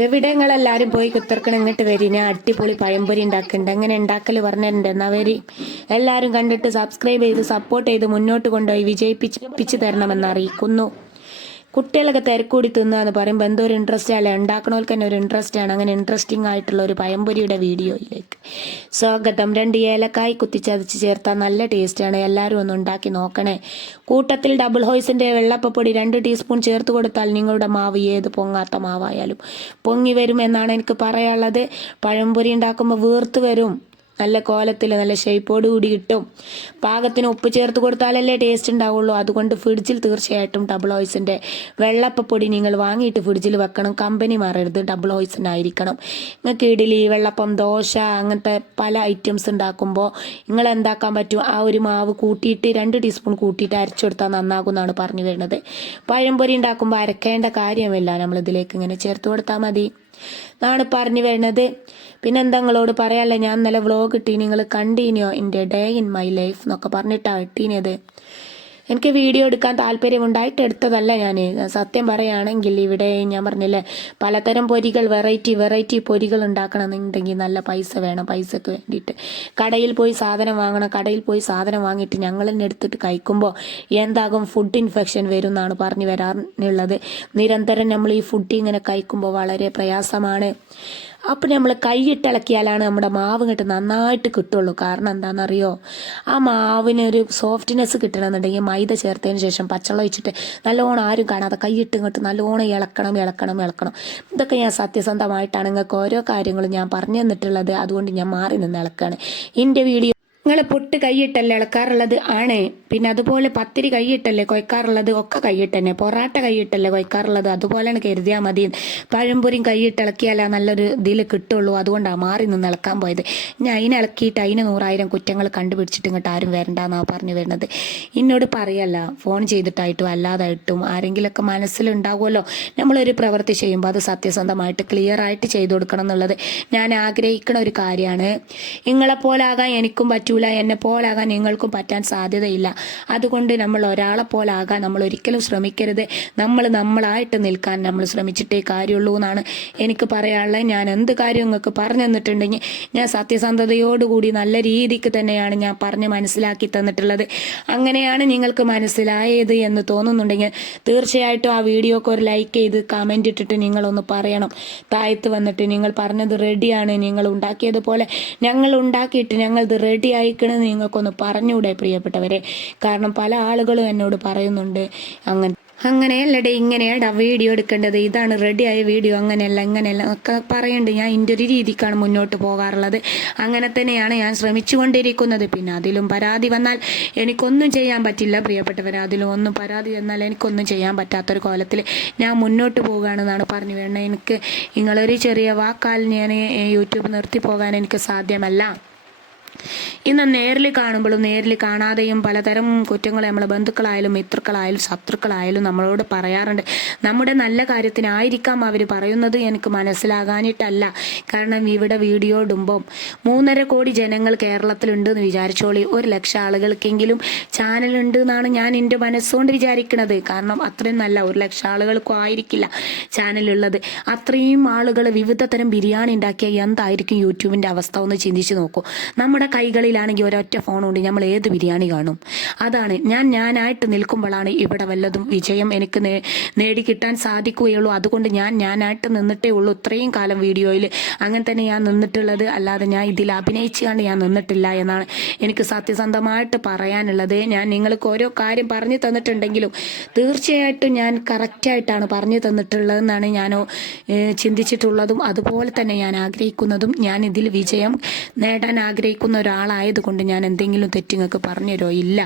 എവിടെങ്ങളെല്ലാരും പോയി കുത്തിർക്കണം ഇങ്ങോട്ട് വരി. ഞാൻ അടിപൊളി പഴംപൊരി ഉണ്ടാക്കുന്നുണ്ട്. എങ്ങനെ ഉണ്ടാക്കൽ പറഞ്ഞിട്ടുണ്ട്. എന്നാ വരി എല്ലാവരും കണ്ടിട്ട് സബ്സ്ക്രൈബ് ചെയ്ത് സപ്പോർട്ട് ചെയ്ത് മുന്നോട്ട് കൊണ്ടുപോയി വിജയിപ്പിച്ച് തരണമെന്ന് അറിയിക്കുന്നു. കുട്ടികളൊക്കെ തിരക്കൂടി തിന്നാന്ന് പറയുമ്പോൾ എന്തോ ഒരു ഇൻട്രസ്റ്റ് അല്ല, ഉണ്ടാക്കണവർക്ക് തന്നെ ഒരു ഇൻട്രസ്റ്റ് ആണ്. അങ്ങനെ ഇൻട്രസ്റ്റിംഗ് ആയിട്ടുള്ള ഒരു പഴംപൊരിയുടെ വീഡിയോയിലേക്ക് സ്വാഗതം. 2 ഏലക്കായ് കുത്തിച്ചതച്ച് ചേർത്താൽ നല്ല ടേസ്റ്റാണ്. എല്ലാവരും ഒന്ന് ഉണ്ടാക്കി നോക്കണേ. കൂട്ടത്തിൽ ഡബിൾ ഹോയ്സിൻ്റെ വെള്ളപ്പപ്പൊടി 2 ടീസ്പൂൺ ചേർത്ത് കൊടുത്താൽ നിങ്ങളുടെ മാവ് ഏത് പൊങ്ങാത്ത മാവായാലും പൊങ്ങി വരും എന്നാണ് എനിക്ക് പറയാനുള്ളത്. പഴംപൊരി ഉണ്ടാക്കുമ്പോൾ വീർത്ത് വരും, നല്ല കോലത്തിൽ നല്ല ഷേപ്പോട് കൂടി കിട്ടും. പാകത്തിന് ഉപ്പ് ചേർത്ത് കൊടുത്താലല്ലേ ടേസ്റ്റ് ഉണ്ടാവുള്ളൂ. അതുകൊണ്ട് ഫ്രിഡ്ജിൽ തീർച്ചയായിട്ടും ഡബിൾ ഹോയ്സിൻ്റെ വെള്ളപ്പപ്പൊടി നിങ്ങൾ വാങ്ങിയിട്ട് ഫ്രിഡ്ജിൽ വെക്കണം. കമ്പനി മാറരുത്, ഡബിൾ ഹോയ്സിനായിരിക്കണം. നിങ്ങൾക്ക് ഇഡ്ഡലി, വെള്ളപ്പം, ദോശ അങ്ങനത്തെ പല ഐറ്റംസ് ഉണ്ടാക്കുമ്പോൾ നിങ്ങൾ എന്താക്കാൻ പറ്റും, ആ ഒരു മാവ് കൂട്ടിയിട്ട് 2 ടീസ്പൂൺ കൂട്ടിയിട്ട് അരച്ചെടുത്താൽ നന്നാകും എന്നാണ് പറഞ്ഞു വരുന്നത്. പഴംപൊരി ഉണ്ടാക്കുമ്പോൾ അരക്കേണ്ട കാര്യമില്ല, നമ്മളിതിലേക്ക് ഇങ്ങനെ ചേർത്ത് കൊടുത്താൽ മതി എന്നാണ് പറഞ്ഞു വരുന്നത്. പിന്നെ എന്താ നിങ്ങളോട് പറയാല്ലേ, ഞാൻ ഇന്നലെ വ്ളോഗ് ഇട്ടീ, നിങ്ങൾ കണ്ടീനിയോ? എൻ്റെ ഡേ ഇൻ മൈ ലൈഫ് എന്നൊക്കെ പറഞ്ഞിട്ടാണ് ഇട്ടീനത്. എനിക്ക് വീഡിയോ എടുക്കാൻ താല്പര്യമുണ്ടായിട്ട് എടുത്തതല്ല. ഞാൻ സത്യം പറയുകയാണെങ്കിൽ ഇവിടെ ഞാൻ പറഞ്ഞില്ലേ, പലതരം പൊരികൾ, വെറൈറ്റി പൊരികൾ ഉണ്ടാക്കണമെന്നുണ്ടെങ്കിൽ നല്ല പൈസ വേണം. പൈസക്ക് വേണ്ടിയിട്ട് കടയിൽ പോയി സാധനം വാങ്ങണം. കടയിൽ പോയി സാധനം വാങ്ങിയിട്ട് ഞങ്ങൾ തന്നെ എടുത്തിട്ട് കഴിക്കുമ്പോൾ എന്താകും, ഫുഡ് ഇൻഫെക്ഷൻ വരും എന്നാണ് പറഞ്ഞു വരാനുള്ളത്. നിരന്തരം നമ്മൾ ഈ ഫുഡ് ഇങ്ങനെ കഴിക്കുമ്പോൾ വളരെ പ്രയാസമാണ്. അപ്പം നമ്മൾ കൈയിട്ടിളക്കിയാലാണ് നമ്മുടെ മാവ് ഇങ്ങോട്ട് നന്നായിട്ട് കിട്ടുള്ളൂ. കാരണം എന്താണെന്നറിയോ, ആ മാവിനൊരു സോഫ്റ്റ്നെസ് കിട്ടണമെന്നുണ്ടെങ്കിൽ മൈദ ചേർത്തതിന് ശേഷം പച്ചവെള്ളം ഒഴിച്ചിട്ട് നല്ലോണം ആരും കാണാതെ കൈയിട്ട് ഇങ്ങോട്ട് നല്ലോണം ഇളക്കണം. ഇതൊക്കെ ഞാൻ സത്യസന്ധമായിട്ടാണ് നിങ്ങൾക്ക് ഓരോ കാര്യങ്ങളും ഞാൻ പറഞ്ഞു തന്നിട്ടുള്ളത്. അതുകൊണ്ട് ഞാൻ മാറി നിന്ന് ഇളക്കുകയാണ്. എൻ്റെ വീഡിയോ നിങ്ങൾ പുട്ട് കൈയിട്ടല്ലേ ഇളക്കാറുള്ളത്? ആണ്. പിന്നെ അതുപോലെ പത്തിരി കൈയിട്ടല്ലേ കൊയ്ക്കാറുള്ളത്? ഒക്കെ കൈയിട്ട് തന്നെ. പൊറാട്ട കൈയിട്ടല്ലേ കൊയ്ക്കാറുള്ളത്? അതുപോലെയാണ് കരുതിയാൽ മതി. പഴംപൊരിയും കൈയിട്ട് ഇളക്കിയാലേ നല്ലൊരു ഇതിൽ കിട്ടുള്ളൂ. അതുകൊണ്ടാണ് മാറി നിന്ന് ഇളക്കാൻ പോയത്. ഞാൻ അതിനെ ഇളക്കിയിട്ട് അതിന് 100,000 കുറ്റങ്ങൾ കണ്ടുപിടിച്ചിട്ട് ഇങ്ങോട്ട് ആരും വരണ്ടെന്നാണ് പറഞ്ഞു വരുന്നത്. എന്നോട് പറയല്ല, ഫോൺ ചെയ്തിട്ടായിട്ടും അല്ലാതായിട്ടും ആരെങ്കിലുമൊക്കെ മനസ്സിലുണ്ടാവുമല്ലോ, നമ്മളൊരു പ്രവൃത്തി ചെയ്യുമ്പോൾ അത് സത്യസന്ധമായിട്ട് ക്ലിയർ ആയിട്ട് ചെയ്തു കൊടുക്കണം എന്നുള്ളത് ഞാൻ ആഗ്രഹിക്കുന്ന ഒരു കാര്യമാണ്. നിങ്ങളെപ്പോലാകാൻ എനിക്കും പറ്റും, എന്നെ പോലാകാൻ നിങ്ങൾക്കും പറ്റാൻ സാധ്യതയില്ല. അതുകൊണ്ട് നമ്മൾ ഒരാളെ പോലാകാൻ നമ്മൾ ഒരിക്കലും ശ്രമിക്കരുത്. നമ്മളായിട്ട് നിൽക്കാൻ നമ്മൾ ശ്രമിച്ചിട്ടേ കാര്യമുള്ളൂ എന്നാണ് എനിക്ക് പറയാനുള്ളത്. ഞാൻ എന്ത് കാര്യം നിങ്ങൾക്ക് പറഞ്ഞു തന്നിട്ടുണ്ടെങ്കിൽ ഞാൻ സത്യസന്ധതയോടുകൂടി നല്ല രീതിക്ക് തന്നെയാണ് ഞാൻ പറഞ്ഞ് മനസ്സിലാക്കി തന്നിട്ടുള്ളത്. അങ്ങനെയാണ് നിങ്ങൾക്ക് മനസ്സിലായത് എന്ന് തോന്നുന്നുണ്ടെങ്കിൽ തീർച്ചയായിട്ടും ആ വീഡിയോക്ക് ഒരു ലൈക്ക് ചെയ്ത് കമൻ്റ് ഇട്ടിട്ട് നിങ്ങളൊന്ന് പറയണം. താഴത്ത് വന്നിട്ട് നിങ്ങൾ പറഞ്ഞത് റെഡിയാണ്, നിങ്ങൾ ഉണ്ടാക്കിയതുപോലെ ഞങ്ങൾ ഉണ്ടാക്കിയിട്ട് ഞങ്ങളത് റെഡി ആയിക്കണെന്ന് നിങ്ങൾക്കൊന്ന് പറഞ്ഞൂടെ പ്രിയപ്പെട്ടവരെ? കാരണം പല ആളുകളും എന്നോട് പറയുന്നുണ്ട്, അങ്ങനെയല്ലടേ ഇങ്ങനെയാടാ വീഡിയോ എടുക്കേണ്ടത്, ഇതാണ് റെഡിയായ വീഡിയോ, ഇങ്ങനെയല്ല ഒക്കെ പറയുന്നുണ്ട്. ഞാൻ എൻ്റെ ഒരു രീതിക്കാണ് മുന്നോട്ട് പോകാറുള്ളത്. അങ്ങനെ തന്നെയാണ് ഞാൻ ശ്രമിച്ചുകൊണ്ടിരിക്കുന്നത്. പിന്നെ അതിലും പരാതി വന്നാൽ എനിക്കൊന്നും ചെയ്യാൻ പറ്റില്ല പ്രിയപ്പെട്ടവരെ. അതിലും ഒന്നും പരാതി വന്നാൽ എനിക്കൊന്നും ചെയ്യാൻ പറ്റാത്തൊരു കോലത്തിൽ ഞാൻ മുന്നോട്ട് പോകുകയാണെന്നാണ് പറഞ്ഞു വേണ്ടത്. എനിക്ക് നിങ്ങളൊരു ചെറിയ വാക്കാൽ ഞാൻ യൂട്യൂബ് നിർത്തി പോകാൻ എനിക്ക് സാധ്യമല്ല. ഇന്ന് നേരിൽ കാണുമ്പോഴും നേരിൽ കാണാതെയും പലതരം കുറ്റങ്ങൾ നമ്മളെ ബന്ധുക്കളായാലും മിത്രക്കളായാലും ശത്രുക്കളായാലും നമ്മളോട് പറയാറുണ്ട്. നമ്മുടെ നല്ല കാര്യത്തിനായിരിക്കാം അവർ പറയുന്നത്, എനിക്ക് മനസ്സിലാകാനിട്ടല്ല. കാരണം ഇവിടെ വീഡിയോ ഇടുമ്പം 3.5 കോടി ജനങ്ങൾ കേരളത്തിലുണ്ടെന്ന് വിചാരിച്ചോളി. 1,00,000 ആളുകൾക്കെങ്കിലും ചാനലുണ്ട് എന്നാണ് ഞാൻ എൻ്റെ മനസ്സുകൊണ്ട് വിചാരിക്കുന്നത്. കാരണം അത്രയും നല്ല 1,00,000 ആളുകൾക്കും ആയിരിക്കില്ല ചാനലുള്ളത്. അത്രയും ആളുകൾ വിവിധ തരം ബിരിയാണി ഉണ്ടാക്കിയ എന്തായിരിക്കും യൂട്യൂബിൻ്റെ അവസ്ഥ ഒന്ന് ചിന്തിച്ച് നോക്കൂ. നമ്മുടെ കൈകളിലാണെങ്കിൽ ഒരൊറ്റ ഫോണുണ്ട്, നമ്മൾ ഏത് ബിരിയാണി കാണും? അതാണ് ഞാനായിട്ട് നിൽക്കുമ്പോഴാണ് ഇവിടെ വല്ലതും വിജയം എനിക്ക് നേടിക്കിട്ടാൻ സാധിക്കുകയുള്ളൂ. അതുകൊണ്ട് ഞാനായിട്ട് നിന്നിട്ടേ ഉള്ളൂ ഇത്രയും കാലം വീഡിയോയിൽ. അങ്ങനെ തന്നെ ഞാൻ നിന്നിട്ടുള്ളത്, അല്ലാതെ ഞാൻ ഇതിൽ അഭിനയിച്ചുകൊണ്ട് ഞാൻ നിന്നിട്ടില്ല എന്നാണ് എനിക്ക് സത്യസന്ധമായിട്ട് പറയാനുള്ളത്. ഞാൻ നിങ്ങൾക്ക് ഓരോ കാര്യം പറഞ്ഞു തന്നിട്ടുണ്ടെങ്കിലും തീർച്ചയായിട്ടും ഞാൻ കറക്റ്റായിട്ടാണ് പറഞ്ഞു തന്നിട്ടുള്ളതെന്നാണ് ഞാൻ ചിന്തിച്ചിട്ടുള്ളതും അതുപോലെ തന്നെ ഞാൻ ആഗ്രഹിക്കുന്നതും. ഞാൻ ഇതിൽ വിജയം നേടാൻ ആഗ്രഹിക്കുന്ന ഒരാളായതുകൊണ്ട് ഞാൻ എന്തെങ്കിലും തെറ്റ് നിങ്ങൾക്ക് പറഞ്ഞുതരോ? ഇല്ല.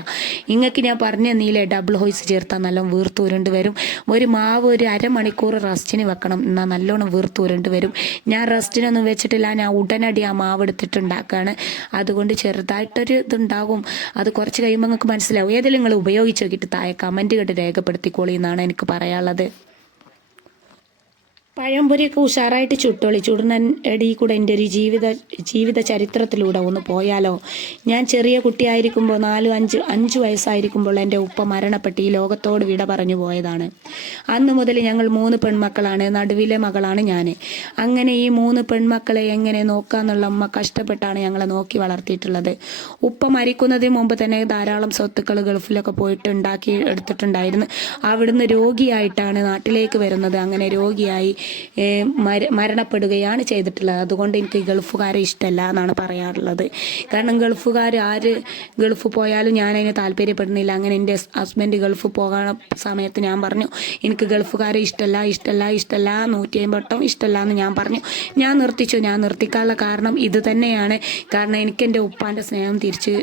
നിങ്ങൾക്ക് ഞാൻ പറഞ്ഞു തന്നില്ലേ, ഡബിൾ ഹോയ്സ് ചേർത്താൽ നല്ല വീർത്തൂരുണ്ട് വരും. ഒരു മാവ് ഒരു അരമണിക്കൂർ റെസ്റ്റിന് വെക്കണം, എന്നാൽ നല്ലോണം വീർത്തൂരുണ്ട് വരും. ഞാൻ റെസ്റ്റിനൊന്നും വെച്ചിട്ടില്ല, ഞാൻ ഉടനടി ആ മാവ് എടുത്തിട്ട് ഉണ്ടാക്കുകയാണ്. അതുകൊണ്ട് ചെറുതായിട്ടൊരു ഇതുണ്ടാകും. അത് കുറച്ച് കഴിയുമ്പോൾ നിങ്ങൾക്ക് മനസ്സിലാവും. ഏതെങ്കിലും നിങ്ങൾ ഉപയോഗിച്ച് നോക്കിയിട്ട് താഴെ കമൻറ്റ് കേട്ട് രേഖപ്പെടുത്തിക്കോളി എന്നാണ് എനിക്ക് പറയാനുള്ളത്. പഴംപൊരിയൊക്കെ ഉഷാറായിട്ട് ചുട്ടോളി. ചുടുന്ന ഇടയിൽ കൂടെ എൻ്റെ ഒരു ജീവിത ചരിത്രത്തിലൂടെ ഒന്ന് പോയാലോ. ഞാൻ ചെറിയ കുട്ടിയായിരിക്കുമ്പോൾ 4-5 വയസ്സായിരിക്കുമ്പോൾ എൻ്റെ ഉപ്പ മരണപ്പെട്ട് ഈ ലോകത്തോട് വിട പറഞ്ഞു പോയതാണ്. അന്ന് മുതൽ ഞങ്ങൾ 3 പെൺമക്കളാണ്. നടുവിലെ മകളാണ് ഞാൻ. അങ്ങനെ ഈ 3 പെൺമക്കളെ എങ്ങനെ നോക്കാന്നുള്ള അമ്മ കഷ്ടപ്പെട്ടാണ് ഞങ്ങളെ നോക്കി വളർത്തിയിട്ടുള്ളത്. ഉപ്പ മരിക്കുന്നതിന് മുമ്പ് തന്നെ ധാരാളം സ്വത്തുക്കൾ ഗൾഫിലൊക്കെ പോയിട്ട് ഉണ്ടാക്കി എടുത്തിട്ടുണ്ടായിരുന്നു. അവിടുന്ന് രോഗിയായിട്ടാണ് നാട്ടിലേക്ക് വരുന്നത്. അങ്ങനെ രോഗിയായി മരണപ്പെടുകയാണ് ചെയ്തിട്ടുള്ളത്. അതുകൊണ്ട് എനിക്ക് ഗൾഫുകാരെ ഇഷ്ടമല്ല എന്നാണ് പറയാറുള്ളത്. കാരണം ആര് ഗൾഫ് പോയാലും ഞാൻ അതിന് താല്പര്യപ്പെടുന്നില്ല. അങ്ങനെ എൻ്റെ ഹസ്ബൻഡ് ഗൾഫ് പോകാൻ സമയത്ത് ഞാൻ പറഞ്ഞു, എനിക്ക് ഗൾഫുകാരെ ഇഷ്ടമല്ല 150 വട്ടം ഇഷ്ടമല്ല എന്ന് ഞാൻ പറഞ്ഞു. ഞാൻ നിർത്തിക്കാനുള്ള കാരണം ഇത് തന്നെയാണ്. കാരണം എനിക്ക് എൻ്റെ ഉപ്പാൻ്റെ സ്നേഹം തിരിച്ച്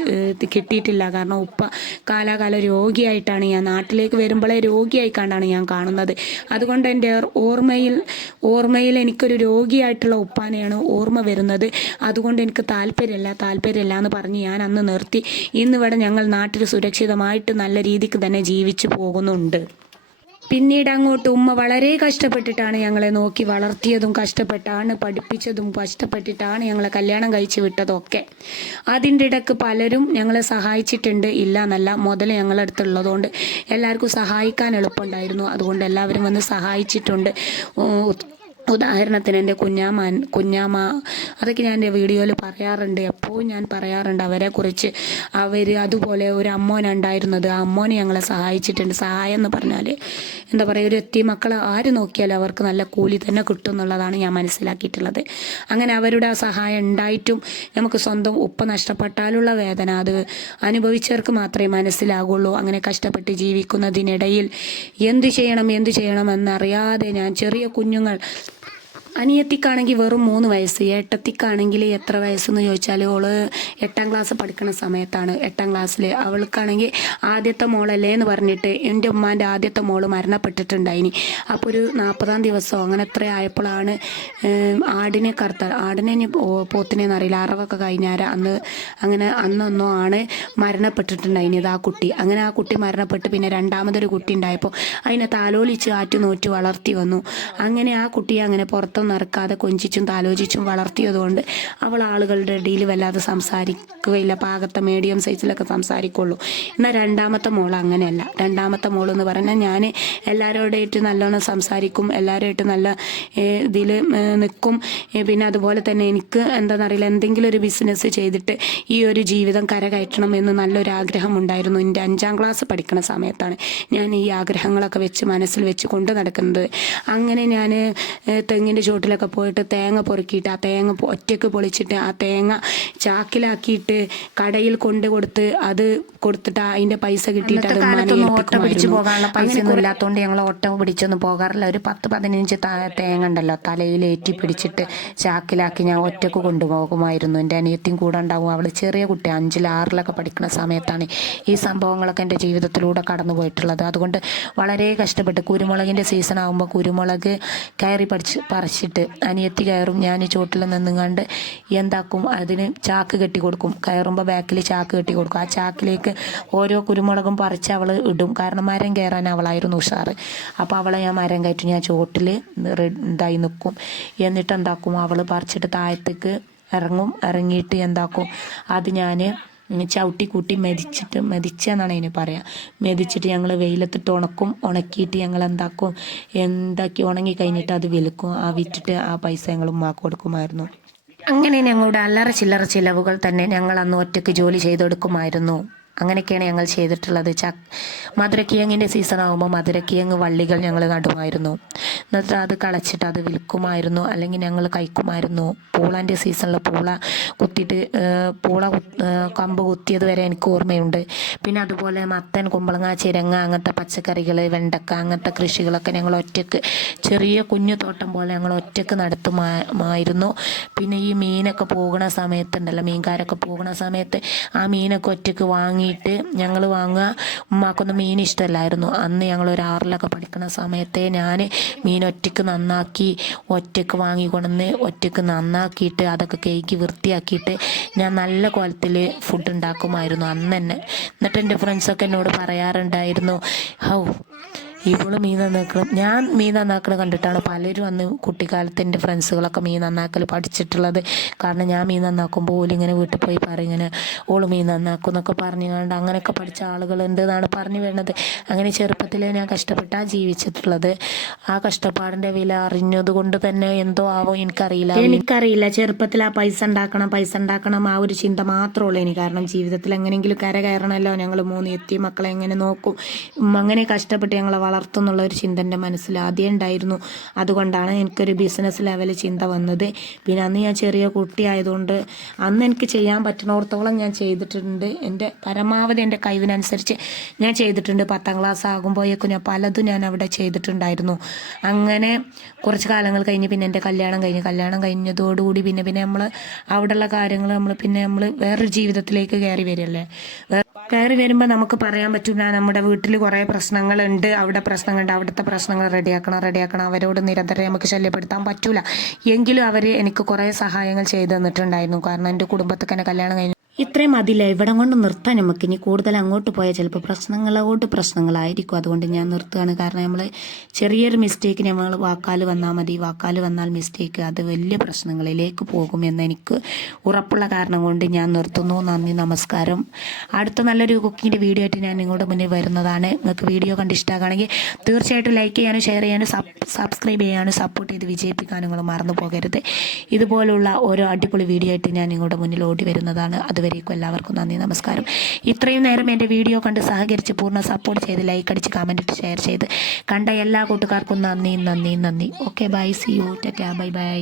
കിട്ടിയിട്ടില്ല. കാരണം ഉപ്പ കാലാകാലം രോഗിയായിട്ടാണ്, ഞാൻ നാട്ടിലേക്ക് വരുമ്പോഴേ രോഗിയായി കണ്ടാണ് ഞാൻ കാണുന്നത്. അതുകൊണ്ട് എൻ്റെ ഓർമ്മയിൽ എനിക്കൊരു രോഗിയായിട്ടുള്ള ഉപ്പാനെയാണ് ഓർമ്മ വരുന്നത്. അതുകൊണ്ട് എനിക്ക് താല്പര്യമില്ല എന്ന് പറഞ്ഞ് ഞാൻ അന്ന് നിർത്തി. ഇന്നിവിടെ ഞങ്ങൾ നാട്ടിൽ സുരക്ഷിതമായിട്ട് നല്ല രീതിക്ക് തന്നെ ജീവിച്ചു പോകുന്നുണ്ട്. പിന്നീട് അങ്ങോട്ട് ഉമ്മ വളരെ കഷ്ടപ്പെട്ടിട്ടാണ് ഞങ്ങളെ നോക്കി വളർത്തിയതും, കഷ്ടപ്പെട്ടാണ് പഠിപ്പിച്ചതും, കഷ്ടപ്പെട്ടിട്ടാണ് ഞങ്ങളെ കല്യാണം കഴിച്ച് വിട്ടതൊക്കെ. അതിൻ്റെ ഇടയ്ക്ക് പലരും ഞങ്ങളെ സഹായിച്ചിട്ടുണ്ട്, ഇല്ല എന്നല്ല. മുതൽ ഞങ്ങളുടെ അടുത്തുള്ളതുകൊണ്ട് എല്ലാവർക്കും സഹായിക്കാൻ എളുപ്പമുണ്ടായിരുന്നു. അതുകൊണ്ട് എല്ലാവരും വന്ന് സഹായിച്ചിട്ടുണ്ട്. ഉദാഹരണത്തിന് എൻ്റെ കുഞ്ഞാമ്മ അതൊക്കെ ഞാൻ എൻ്റെ വീഡിയോയിൽ പറയാറുണ്ട്. എപ്പോഴും ഞാൻ പറയാറുണ്ട് അവരെക്കുറിച്ച്. അതുപോലെ ഒരു അമ്മോനുണ്ടായിരുന്നത്, ആ അമ്മോനെ ഞങ്ങളെ സഹായിച്ചിട്ടുണ്ട്. സഹായം എന്ന് പറഞ്ഞാൽ എന്താ പറയുക, ഒരു എത്തി മക്കളെ ആര് നോക്കിയാലും അവർക്ക് നല്ല കൂലി തന്നെ കിട്ടും എന്നുള്ളതാണ് ഞാൻ മനസ്സിലാക്കിയിട്ടുള്ളത്. അങ്ങനെ അവരുടെ ആ സഹായം ഉണ്ടായിട്ടും നമുക്ക് സ്വന്തം ഉപ്പ നഷ്ടപ്പെട്ടാലുള്ള വേദന അത് അനുഭവിച്ചവർക്ക് മാത്രമേ മനസ്സിലാകുള്ളൂ. അങ്ങനെ കഷ്ടപ്പെട്ട് ജീവിക്കുന്നതിനിടയിൽ എന്തു ചെയ്യണം എന്നറിയാതെ ഞാൻ ചെറിയ കുഞ്ഞുങ്ങൾ, അനിയത്തിക്കാണെങ്കിൽ വെറും 3 വയസ്സ്, ഏട്ടത്തിക്കാണെങ്കിൽ എത്ര വയസ്സെന്ന് ചോദിച്ചാൽ ഓള് 8ാം ക്ലാസ് പഠിക്കുന്ന സമയത്താണ്. 8ാം ക്ലാസ്സിൽ അവൾക്കാണെങ്കിൽ ആദ്യത്തെ മോളല്ലേ എന്ന് പറഞ്ഞിട്ട് എൻ്റെ ഉമ്മാൻ്റെ ആദ്യത്തെ മോള് മരണപ്പെട്ടിട്ടുണ്ടായിനി. അപ്പോൾ ഒരു 40ാം ദിവസമോ അങ്ങനെ എത്ര ആയപ്പോഴാണ് ആടിനെ പോത്തിനെന്ന് അറിയില്ല, അറവൊക്കെ കഴിഞ്ഞാൽ അന്നൊന്നോ ആണ് മരണപ്പെട്ടിട്ടുണ്ടായിനിയത് ആ കുട്ടി. അങ്ങനെ ആ കുട്ടി മരണപ്പെട്ട് പിന്നെ രണ്ടാമതൊരു കുട്ടി ഉണ്ടായപ്പോൾ അതിനെ താലോലിച്ച് ആറ്റുനോറ്റ് വളർത്തി വന്നു. അങ്ങനെ ആ കുട്ടിയെ അങ്ങനെ പുറത്തൊന്നും ഇറക്കാതെ കൊഞ്ചിച്ചും താലോചിച്ചും വളർത്തിയതുകൊണ്ട് അവൾ ആളുകളുടെ ഇടയിൽ വല്ലാതെ സംസാരിക്കുകയില്ല. പാകത്തെ മീഡിയം സൈസിലൊക്കെ സംസാരിക്കുള്ളൂ. എന്നാൽ രണ്ടാമത്തെ മോൾ അങ്ങനെയല്ല. രണ്ടാമത്തെ മോളെന്ന് പറഞ്ഞാൽ ഞാൻ എല്ലാവരോടായിട്ട് നല്ലോണം സംസാരിക്കും, എല്ലാവരുമായിട്ട് നല്ല ഇതിൽ നിൽക്കും. പിന്നെ അതുപോലെ തന്നെ എനിക്ക് എന്താണെന്നറിയില്ല, എന്തെങ്കിലും ഒരു ബിസിനസ് ചെയ്തിട്ട് ഈ ഒരു ജീവിതം കരകയറ്റണം എന്ന് നല്ലൊരു ആഗ്രഹം ഉണ്ടായിരുന്നു. എൻ്റെ 5ാം ക്ലാസ് പഠിക്കുന്ന സമയത്താണ് ഞാൻ ഈ ആഗ്രഹങ്ങളൊക്കെ മനസ്സിൽ വെച്ച് കൊണ്ട് നടക്കുന്നത്. അങ്ങനെ ഞാൻ തെങ്ങിൻ്റെ ചോട്ടിലൊക്കെ പോയിട്ട് തേങ്ങ പൊറുക്കിയിട്ട് ആ തേങ്ങ ഒറ്റയ്ക്ക് പൊളിച്ചിട്ട് ആ തേങ്ങ ചാക്കിലാക്കിയിട്ട് കടയിൽ അത് കൊടുത്തിട്ട് അതിൻ്റെ പൈസ കിട്ടിയിട്ട് അത് ഓട്ടോ പിടിച്ച് പോകാനുള്ള പൈസ ഒന്നും ഇല്ലാത്തതുകൊണ്ട് ഞങ്ങൾ ഓട്ടോ പിടിച്ചൊന്നും പോകാറില്ല. ഒരു 10-15 തേങ്ങ ഉണ്ടല്ലോ തലയിൽ ഏറ്റി പിടിച്ചിട്ട് ചാക്കിലാക്കി ഞാൻ ഒറ്റയ്ക്ക് കൊണ്ടുപോകുമായിരുന്നു. എൻ്റെ അനിയത്തിയും കൂടെ ഉണ്ടാവും. അവൾ ചെറിയ കുട്ടി 5-6 പഠിക്കുന്ന സമയത്താണ് ഈ സംഭവങ്ങളൊക്കെ എൻ്റെ ജീവിതത്തിലൂടെ കടന്നു പോയിട്ടുള്ളത്. അതുകൊണ്ട് വളരെ കഷ്ടപ്പെട്ട് കുരുമുളകിൻ്റെ സീസൺ ആകുമ്പോൾ കുരുമുളക് കയറി പറിച്ചിട്ട് അനിയത്തി കയറും, ഞാൻ ചോട്ടിൽ നിന്നുകൊണ്ട് എന്താക്കും, അതിന് ചാക്ക് കെട്ടി കൊടുക്കും. കയറുമ്പോൾ ബാക്കിൽ ചാക്ക് കെട്ടി കൊടുക്കും. ആ ചാക്കിലേക്ക് ഓരോ കുരുമുളകും പറിച്ച് അവൾ ഇടും. കാരണം മരം കയറാൻ അവളായിരുന്നു ഉഷാറ്. അപ്പോൾ അവളെ ഞാൻ മരം കയറ്റും, ഞാൻ ചോട്ടിൽ ഇതായി നിൽക്കും. എന്നിട്ട് എന്താക്കും, അവൾ പറിച്ചിട്ട് ഇറങ്ങിയിട്ട് എന്താക്കും, അത് ഞാൻ ചവിട്ടി കൂട്ടി മെതിച്ചെന്നാണ് അതിന് പറയുക. മെതിച്ചിട്ട് ഞങ്ങൾ വെയിലത്തിട്ട് ഉണക്കിയിട്ട് ഞങ്ങൾ എന്താക്കി ഉണങ്ങി കഴിഞ്ഞിട്ട് അത് വിൽക്കും. ആ വിറ്റിട്ട് ആ പൈസ ഞങ്ങൾ ഉമ്മാക്ക് കൊടുക്കുമായിരുന്നു. അങ്ങനെ ഞങ്ങളുടെ അല്ലറ ചില്ലറ ചിലവുകൾ തന്നെ ഞങ്ങൾ അന്ന് ഒറ്റയ്ക്ക് ജോലി ചെയ്തെടുക്കുമായിരുന്നു. അങ്ങനെയൊക്കെയാണ് ഞങ്ങൾ ചെയ്തിട്ടുള്ളത്. മധുരക്കിഴങ്ങിൻ്റെ സീസൺ ആകുമ്പോൾ മധുരക്കിഴങ്ങ് വള്ളികൾ ഞങ്ങൾ നടുമായിരുന്നു. എന്നിട്ട് അത് കളച്ചിട്ട് അത് വിൽക്കുമായിരുന്നു, അല്ലെങ്കിൽ ഞങ്ങൾ കഴിക്കുമായിരുന്നു. പൂളൻ്റെ സീസണിൽ പൂള കമ്പ് കുത്തിയത് വരെ എനിക്ക് ഓർമ്മയുണ്ട്. പിന്നെ അതുപോലെ മത്തൻ, കുമ്പളങ്ങ, ചിരങ്ങ അങ്ങനത്തെ പച്ചക്കറികൾ, വെണ്ടക്ക അങ്ങനത്തെ കൃഷികളൊക്കെ ഞങ്ങൾ ഒറ്റയ്ക്ക് ചെറിയ കുഞ്ഞു തോട്ടം പോലെ ഞങ്ങൾ ഒറ്റയ്ക്ക് നടത്തുമായിരുന്നു. പിന്നെ ഈ മീനൊക്കെ പോകുന്ന സമയത്തുണ്ടല്ലോ, മീൻകാരൊക്കെ പോകുന്ന സമയത്ത് ആ മീനൊക്കെ ഒറ്റയ്ക്ക് വാങ്ങിയിട്ട് ഞങ്ങൾ വാങ്ങുക. ഉമ്മാക്കൊന്നും മീൻ ഇഷ്ടമല്ലായിരുന്നു. അന്ന് ഞങ്ങൾ ഒരു 6 പഠിക്കുന്ന സമയത്തെ ഞാൻ മീൻ ഒറ്റയ്ക്ക് വാങ്ങിക്കൊണ്ടുവന്ന് ഒറ്റയ്ക്ക് നന്നാക്കിയിട്ട് അതൊക്കെ കേക്ക് വൃത്തിയാക്കിയിട്ട് ഞാൻ നല്ല കോലത്തിൽ ഫുഡ് ഉണ്ടാക്കുമായിരുന്നു അന്ന് തന്നെ. എന്നിട്ട് എൻ്റെ ഫ്രണ്ട്സൊക്കെ എന്നോട് പറയാറുണ്ടായിരുന്നു, ഇവള് മീൻ നന്നാക്കണം. ഞാൻ മീൻ നന്നാക്കണം കണ്ടിട്ടാണ് പലരും അന്ന് കുട്ടിക്കാലത്ത് എൻ്റെ ഫ്രണ്ട്സുകളൊക്കെ മീൻ നന്നാക്കൽ പഠിച്ചിട്ടുള്ളത്. കാരണം ഞാൻ മീൻ നന്നാക്കുമ്പോൾ ഓലിങ്ങനെ വീട്ടിൽ പോയി പറയും ഇങ്ങനെ ഓള് മീൻ നന്നാക്കും എന്നൊക്കെ പറഞ്ഞു കണ്ട് അങ്ങനെയൊക്കെ പഠിച്ച ആളുകളുണ്ട് എന്നാണ് പറഞ്ഞു വരുന്നത്. അങ്ങനെ ചെറുപ്പത്തിലേ ഞാൻ കഷ്ടപ്പെട്ടാണ് ജീവിച്ചിട്ടുള്ളത്. ആ കഷ്ടപ്പാടിൻ്റെ വില അറിഞ്ഞത് കൊണ്ട് തന്നെ എന്തോ ആവോ എനിക്കറിയില്ല. ചെറുപ്പത്തിൽ ആ പൈസ ഉണ്ടാക്കണം ആ ഒരു ചിന്ത മാത്രമേ ഉള്ളൂ എനിക്ക്. കാരണം ജീവിതത്തിൽ എങ്ങനെയെങ്കിലും കര കയറണമല്ലോ, ഞങ്ങൾ 3 എത്തിയ മക്കളെ എങ്ങനെ നോക്കും, അങ്ങനെ കഷ്ടപ്പെട്ട് ഞങ്ങളെ വളർത്തുന്നുള്ള ഒരു ചിന്ത എൻ്റെ മനസ്സിൽ ആദ്യം ഉണ്ടായിരുന്നു. അതുകൊണ്ടാണ് എനിക്കൊരു ബിസിനസ് ലെവലിൽ ചിന്ത വന്നത്. പിന്നെ അന്ന് ഞാൻ ചെറിയ കുട്ടിയായതുകൊണ്ട് അന്ന് എനിക്ക് ചെയ്യാൻ പറ്റുന്നിടത്തോളം ഞാൻ ചെയ്തിട്ടുണ്ട്. എൻ്റെ പരമാവധി എൻ്റെ കഴിവിനനുസരിച്ച് ഞാൻ ചെയ്തിട്ടുണ്ട്. 10ാം ക്ലാസ് ആകുമ്പോഴേക്കും ഞാൻ പലതും ഞാൻ അവിടെ ചെയ്തിട്ടുണ്ടായിരുന്നു. അങ്ങനെ കുറച്ച് കാലങ്ങൾ കഴിഞ്ഞ് പിന്നെ എൻ്റെ കല്യാണം കഴിഞ്ഞതോടുകൂടി പിന്നെ നമ്മൾ അവിടെയുള്ള കാര്യങ്ങൾ നമ്മൾ വേറൊരു ജീവിതത്തിലേക്ക് കയറി വരില്ലേ. കയറി വരുമ്പോൾ നമുക്ക് പറയാൻ പറ്റില്ല നമ്മുടെ വീട്ടിൽ കുറേ പ്രശ്നങ്ങളുണ്ട്, അവിടെ പ്രശ്നങ്ങളുണ്ട്, അവിടുത്തെ പ്രശ്നങ്ങൾ റെഡിയാക്കണം. അവരോട് നിരന്തരം നമുക്ക് ശല്യപ്പെടുത്താൻ പറ്റൂല. എങ്കിലും അവർ എനിക്ക് കുറേ സഹായങ്ങൾ ചെയ്തു തന്നിട്ടുണ്ടായിരുന്നു. കാരണം എൻ്റെ കുടുംബത്തിൽ തന്നെ കല്യാണം കഴിഞ്ഞു. ഇത്രയും മതിയില്ല, ഇവിടം കൊണ്ട് നിർത്താൻ നമുക്ക്. ഇനി കൂടുതൽ അങ്ങോട്ട് പോയാൽ ചിലപ്പോൾ പ്രശ്നങ്ങളായിരിക്കും. അതുകൊണ്ട് ഞാൻ നിർത്തുകയാണ്. കാരണം നമ്മൾ ചെറിയൊരു മിസ്റ്റേക്ക് നമ്മൾ വാക്കാൽ വന്നാൽ മിസ്റ്റേക്ക് അത് വലിയ പ്രശ്നങ്ങളിലേക്ക് പോകുമെന്ന് എനിക്ക് ഉറപ്പുള്ള കാരണം കൊണ്ട് ഞാൻ നിർത്തുന്നു. നന്ദി, നമസ്കാരം. അടുത്ത നല്ലൊരു കുക്കിങ്ങിൻ്റെ വീഡിയോ ആയിട്ട് ഞാൻ നിങ്ങളുടെ മുന്നിൽ വരുന്നതാണ്. നിങ്ങൾക്ക് വീഡിയോ കണ്ട് ഇഷ്ടമാണെങ്കിൽ തീർച്ചയായിട്ടും ലൈക്ക് ചെയ്യാനും ഷെയർ ചെയ്യാനും സബ്സ്ക്രൈബ് ചെയ്യാനും സപ്പോർട്ട് ചെയ്ത് വിജയിപ്പിക്കാനും നിങ്ങൾ മറന്നു പോകരുത്. ഇതുപോലുള്ള ഓരോ അടിപൊളി വീഡിയോ ആയിട്ട് ഞാൻ നിങ്ങളുടെ മുന്നിൽ ഓടി വരുന്നതാണ്. അതുവരേക്കും എല്ലാവർക്കും നന്ദി, നമസ്കാരം. ഇത്രയും നേരം എൻ്റെ വീഡിയോ കണ്ട് സഹകരിച്ച് പൂർണ്ണ സപ്പോർട്ട് ചെയ്ത് ലൈക്ക് അടിച്ച് കമൻറ്റ് ഇട്ട് ഷെയർ ചെയ്ത് കണ്ട എല്ലാ കൂട്ടുകാർക്കും നന്ദി. Okay, bye, see you, tata, by.